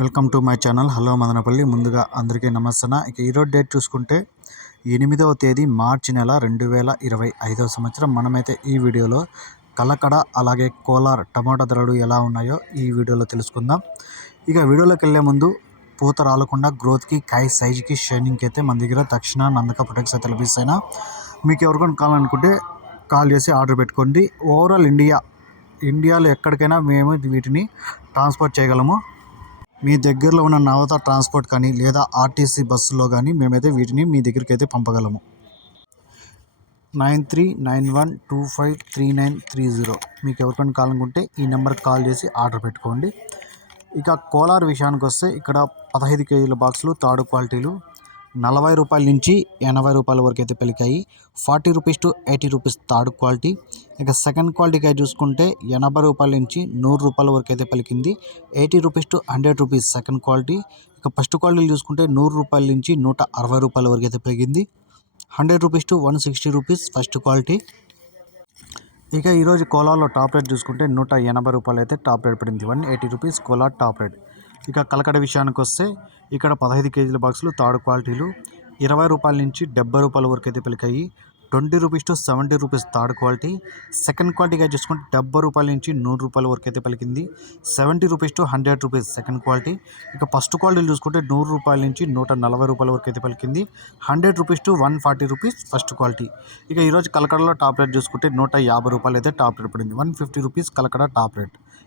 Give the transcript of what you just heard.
Welcome to my channel. Hello Madanapalle. ముందుగా అందరికీ నమస్తన ఇక ఈరోజు డేట్ చూసుకుంటే ఎనిమిదవ తేదీ మార్చి నెల రెండు వేల ఇరవై ఐదవ సంవత్సరం. మనమైతే ఈ వీడియోలో కలకడ అలాగే కోలార్ టమాటా ధరలు ఎలా ఉన్నాయో ఈ వీడియోలో తెలుసుకుందాం. ఇక వీడియోలోకి వెళ్ళే ముందు పూత రాలకుండా గ్రోత్కి కాయ సైజుకి షైనింగ్కి అయితే మన దగ్గర తక్షణ నందక ప్రొడక్ట్స్ అయితే లభిస్తాయినా మీకు ఎవరికైనా కావాలనుకుంటే కాల్ చేసి ఆర్డర్ పెట్టుకోండి. ఓవరాల్ ఇండియా ఇండియాలో ఎక్కడికైనా మేము వీటిని ట్రాన్స్పోర్ట్ చేయగలము. మీ దగ్గరలో ఉన్న నవత ట్రాన్స్పోర్ట్ కానీ లేదా ఆర్టీసీ బస్సులో కానీ మేమైతే వీటిని మీ దగ్గరికి అయితే పంపగలము. Nine three nine one two five three nine three zero మీకు ఎవరికైనా కావాలనుకుంటే ఈ నెంబర్కి కాల్ చేసి ఆర్డర్ పెట్టుకోండి. ఇక కోలార్ విషయానికి వస్తే ఇక్కడ పదహైదు కేజీల బాక్సులు తాడు క్వాలిటీలు నలభై రూపాయల నుంచి ఎనభై రూపాయల వరకు అయితే పెరిగాయి. Forty rupees to eighty rupees third quality. ఇక సెకండ్ క్వాలిటీకి అయితే చూసుకుంటే ఎనభై రూపాయల నుంచి నూరు రూపాయల వరకు అయితే పలికింది. Eighty rupees to hundred rupees second quality. ఇక ఫస్ట్ క్వాలిటీ చూసుకుంటే నూరు రూపాయల నుంచి నూట అరవై రూపాయల వరకు అయితే పెరిగింది. Hundred rupees to one sixty rupees first quality. ఇక ఈరోజు కోలాలో టాప్ రేట్ చూసుకుంటే నూట ఎనభై రూపాయలు అయితే టాప్ రేట్ పడింది. One eighty rupees Kola top rate. ఇక కలకడ విషయానికి వస్తే ఇక్కడ పదహైదు కేజీల బాక్సులు థర్డ్ క్వాలిటీలు ఇరవై రూపాయల నుంచి డెబ్బై రూపాయల వరకు అయితే పలికాయి. Twenty rupees to seventy rupees third quality. Second క్వాలిటీగా చూసుకుంటే డెబ్బై రూపాయల నుంచి నూరు రూపాయల వరకు అయితే పలికింది. Seventy rupees to hundred rupees second quality. ఇక ఫస్ట్ క్వాలిటీ చూసుకుంటే నూరు రూపాయల నుంచి నూట నలభై రూపాయల వరకు అయితే పలికింది. Hundred rupees to one forty rupees first quality. ఇక ఈరోజు కలకడలో టాప్ రేట్ చూసుకుంటే నూట యాభై రూపాయలు అయితే టాప్ రేట్ పడింది. One fifty rupees Kalakada top rate.